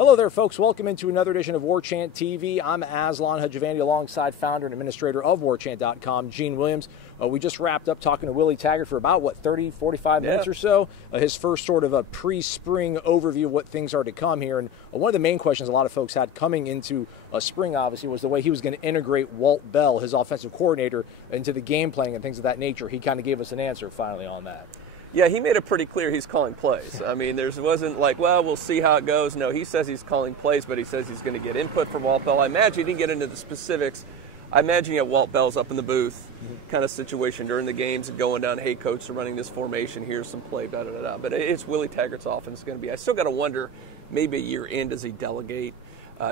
Hello there, folks. Welcome into another edition of Warchant TV. I'm Aslan Hajivandi alongside founder and administrator of Warchant.com, Gene Williams. We just wrapped up talking to Willie Taggart for about, 30, 45 minutes or so. His first sort of a pre-spring overview of what things are to come here. And one of the main questions a lot of folks had coming into spring, obviously, was the way he was going to integrate Walt Bell, his offensive coordinator, into the game planning and things of that nature. He kind of gave us an answer finally on that. Yeah, he made it pretty clear he's calling plays. I mean, there wasn't like, well, we'll see how it goes. No, he says he's calling plays, but he says he's going to get input from Walt Bell. I imagine he didn't get into the specifics. I imagine you have Walt Bell's up in the booth kind of situation during the games and going down, hey, coach, they're running this formation, here's some play, da-da-da-da. But it's Willie Taggart's offense going to be. I still got to wonder, maybe a year in, does he delegate?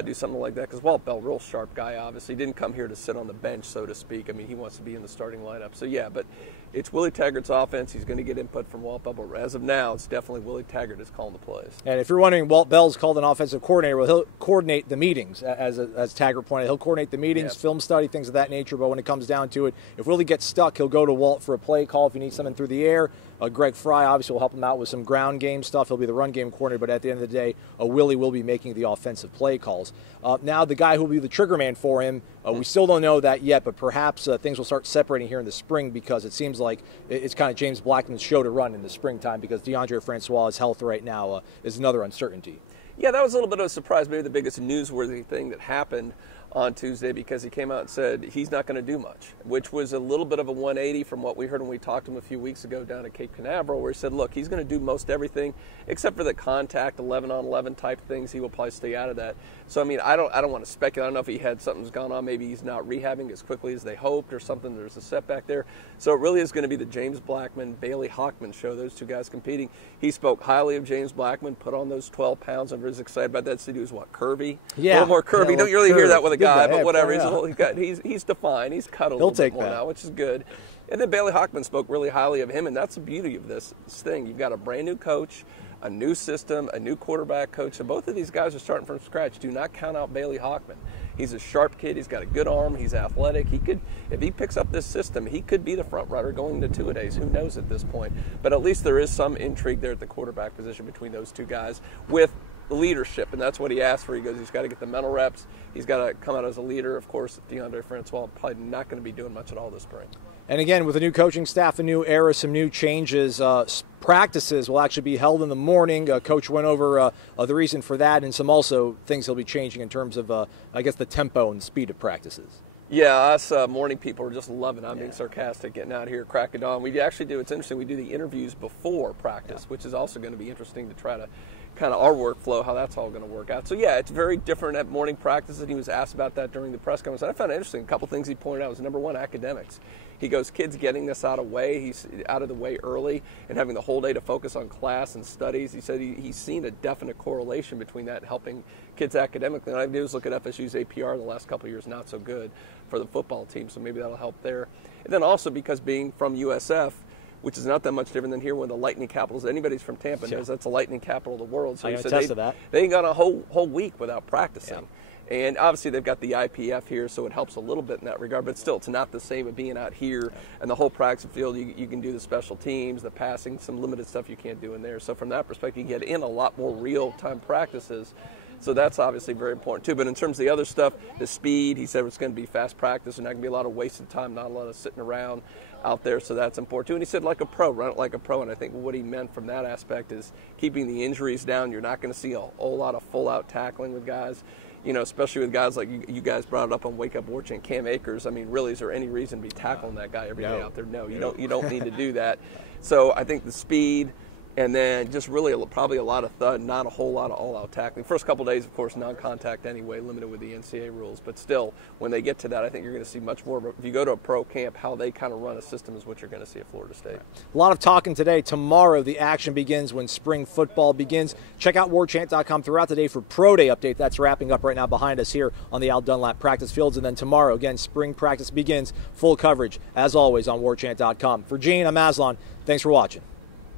Do something like that, because Walt Bell, real sharp guy, obviously. Didn't come here to sit on the bench, so to speak. I mean, he wants to be in the starting lineup. So, yeah, but it's Willie Taggart's offense. He's going to get input from Walt Bell, but as of now, it's definitely Willie Taggart is calling the plays. And if you're wondering, Walt Bell's called an offensive coordinator. Well, he'll coordinate the meetings, as Taggart pointed. He'll coordinate the meetings, film study, things of that nature. But when it comes down to it, if Willie gets stuck, he'll go to Walt for a play call if he needs something through the air. Greg Fry obviously will help him out with some ground game stuff. He'll be the run game coordinator, but at the end of the day, Willie will be making the offensive play calls. Now, the guy who will be the trigger man for him, we still don't know that yet, but perhaps things will start separating here in the spring, because it seems like it's kind of James Blackman's show to run in the springtime, because Francois' health right now is another uncertainty. Yeah, that was a little bit of a surprise, maybe the biggest newsworthy thing that happened on Tuesday, because he came out and said he's not going to do much, which was a little bit of a 180 from what we heard when we talked to him a few weeks ago down at Cape Canaveral, where he said, look, he's going to do most everything except for the contact 11-on-11 type things. He will probably stay out of that. So, I mean, I don't want to speculate. I don't know if he had something's gone on. Maybe he's not rehabbing as quickly as they hoped or something. There's a setback there. So it really is going to be the James Blackman, Bailey Hockman show, those two guys competing. He spoke highly of James Blackman, put on those 12 pounds. I'm really excited about that. So he was, what, curvy? Yeah. A little more curvy. Yeah, Don't really hear that with a guy, but whatever. Yeah. He's defined. He's cut a little bit more now, which is good. And then Bailey Hockman spoke really highly of him, and that's the beauty of this thing. You've got a brand new coach, a new system, a new quarterback coach, and both of these guys are starting from scratch. Do not count out Bailey Hockman. He's a sharp kid. He's got a good arm. He's athletic. He could, if he picks up this system, he could be the front runner going to two-a-days. Who knows at this point? But at least there is some intrigue there at the quarterback position between those two guys with leadership, and that's what he asked for. He goes, he's got to get the mental reps. He's got to come out as a leader. Of course, Francois probably not going to be doing much at all this spring. And again, with a new coaching staff, a new era, some new changes, practices will actually be held in the morning. Coach went over the reason for that, and some also things he'll be changing in terms of, I guess, the tempo and speed of practices. Yeah, us morning people are just loving it. I'm being sarcastic, getting out here, crack of dawn. We actually do, it's interesting, we do the interviews before practice, which is also going to be interesting to try to kind of our workflow, how that's all going to work out. So, yeah, it's very different at morning practices, and he was asked about that during the press conference. I found it interesting. A couple things he pointed out was, number one, academics. He goes, kids getting this out of the way early and having the whole day to focus on class and studies. He said he's seen a definite correlation between that and helping kids academically. And I do is look at FSU's APR the last couple of years, not so good for the football team, so maybe that'll help there. And then also because being from USF, which is not that much different than here, one of the lightning capitals. Anybody's from Tampa knows that's the lightning capital of the world. So I can attest to that. They ain't got a whole week without practicing. Yeah. And obviously they've got the IPF here, so it helps a little bit in that regard. But still, it's not the same as being out here and the whole practice field. You can do the special teams, the passing, some limited stuff you can't do in there. So from that perspective, you get in a lot more real-time practices. So that's obviously very important too. But in terms of the other stuff, the speed, he said it's going to be fast practice. There's not going to be a lot of wasted time, not a lot of sitting around out there. So that's important too. And he said like a pro, run it like a pro. And I think what he meant from that aspect is keeping the injuries down. You're not going to see a whole lot of full-out tackling with guys, you know, especially with guys like you guys brought it up on Wake Up Warchant, Cam Akers. I mean, really, is there any reason to be tackling that guy every day out there? No, you don't need to do that. So I think the speed, and then just really probably a lot of thud, not a whole lot of all-out tackling. First couple of days, of course, non-contact anyway, limited with the NCAA rules. But still, when they get to that, I think you're going to see much more. If you go to a pro camp, how they kind of run a system is what you're going to see at Florida State. A lot of talking today. Tomorrow, the action begins when spring football begins. Check out Warchant.com throughout the day for Pro Day update. That's wrapping up right now behind us here on the Al Dunlap practice fields. And then tomorrow, again, spring practice begins. Full coverage, as always, on Warchant.com. For Gene, I'm Aslan. Thanks for watching.